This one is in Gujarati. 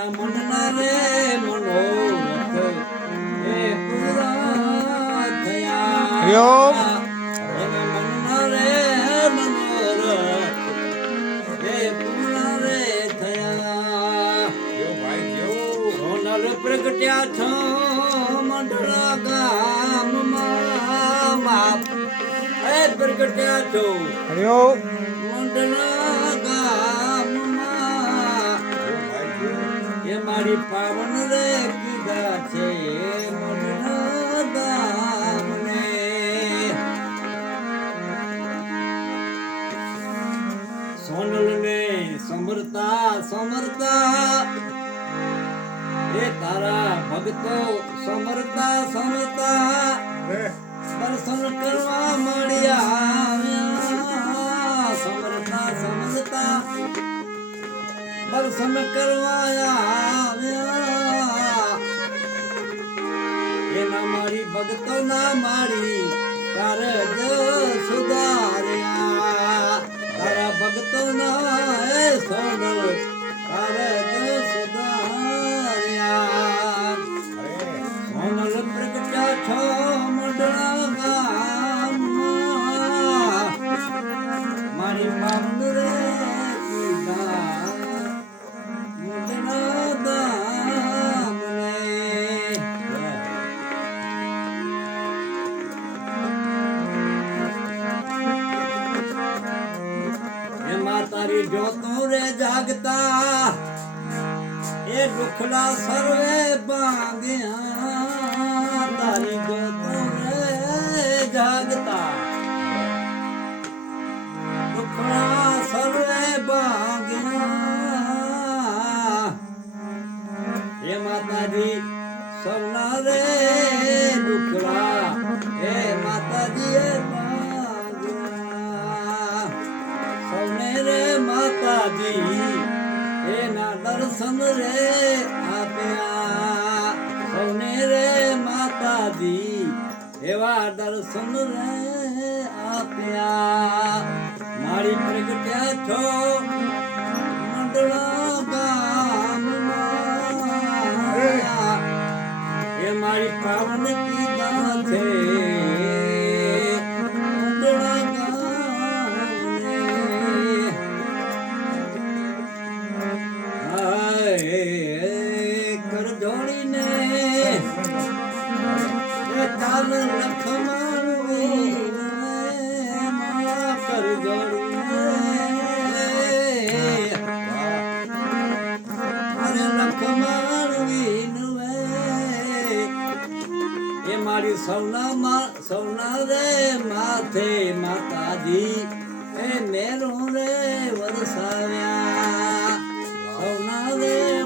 ના મનના રે મનોરથ એ પૂરા થયા હરિઓમ એના મનના રે મનોરથ એ પૂરા રે થયા યો ભાઈ યો હોનલ પ્રગટ્યા છો મંડળા ગામમાં બાપ પ્રગટ્યા છો મંડળા ગામ મારી પાવન રે કીધા છે ગામને સોનલ ને સમરતા સમરતા. એ તારા ભક્તો સમરતા સમરતા. દર્શન કરવા દર્શન કરવાયા એના મારી ભક્તો ના મારી કારજ સુધાર્યા. તારા ભક્તો ના સોન કારજ સુધાર્યા. સોનલ પ્રગટ્યા છો મંડળા ગામમાં મારી પાવન તારી જોતું રે જાગતા એ દુખડા સર્વે બાંધ્યા. તારી જોતું રે જાગતા દુખડા સર્વે બાંધ્યા. એ માતાજી, સૌના રે દુખડા માતાજી એના દર્શન રે આપ્યા. સૌને રે માતાજી, એવા દર્શન રે આપ્યા. મારી પ્રગટ્યા છો મારી સૌના સૌના રે માથે માતાજી એ મેરું રે વરસાવ્યા. સૌના રે